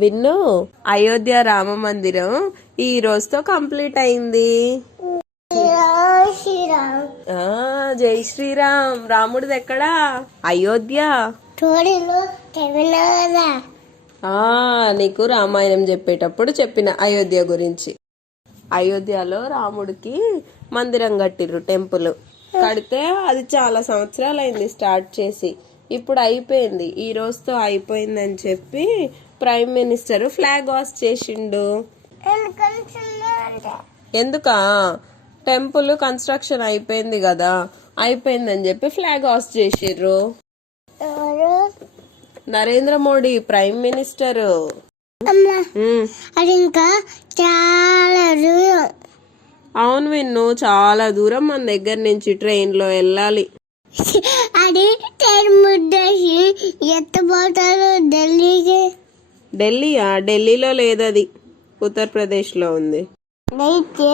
విన్ను, అయోధ్య రామ మందిరం ఈ రోజుతో కంప్లీట్ అయింది. జై శ్రీరామ్. రాముడిది ఎక్కడా? అయోధ్య. నీకు రామాయణం చెప్పేటప్పుడు చెప్పిన అయోధ్య గురించి. అయోధ్యలో రాముడికి మందిరం కట్టిర్రు, టెంపుల్ కడితే అది చాలా సంవత్సరాలు అయింది స్టార్ట్ చేసి. ఇప్పుడు అయిపోయింది, ఈ రోజుతో అయిపోయిందని చెప్పి ప్రైమ్ మినిస్టర్ ఫ్లాగ్ హాస్ట్ చేసిండు. ఎందుకా? టెంపుల్ కన్స్ట్రక్షన్ అయిపోయింది కదా, అయిపోయిందని చెప్పి ఫ్లాగ్ హాస్ట్ చేసిర్రు. Narendra Modi prime minister. అది ఇంకా చాలా దూరం. అవును విన్ను, చాలా దూరం మన దగ్గర నుంచి ట్రైన్ లో వెళ్ళాలి. అది ట్రైన్ ముద్దసి ఎత్తపోతారు ఢిల్లీకి. ఢిల్లీయా? ఢిల్లీలో లేదది, ఉత్తరప్రదేశ్ లో ఉంది. అయితే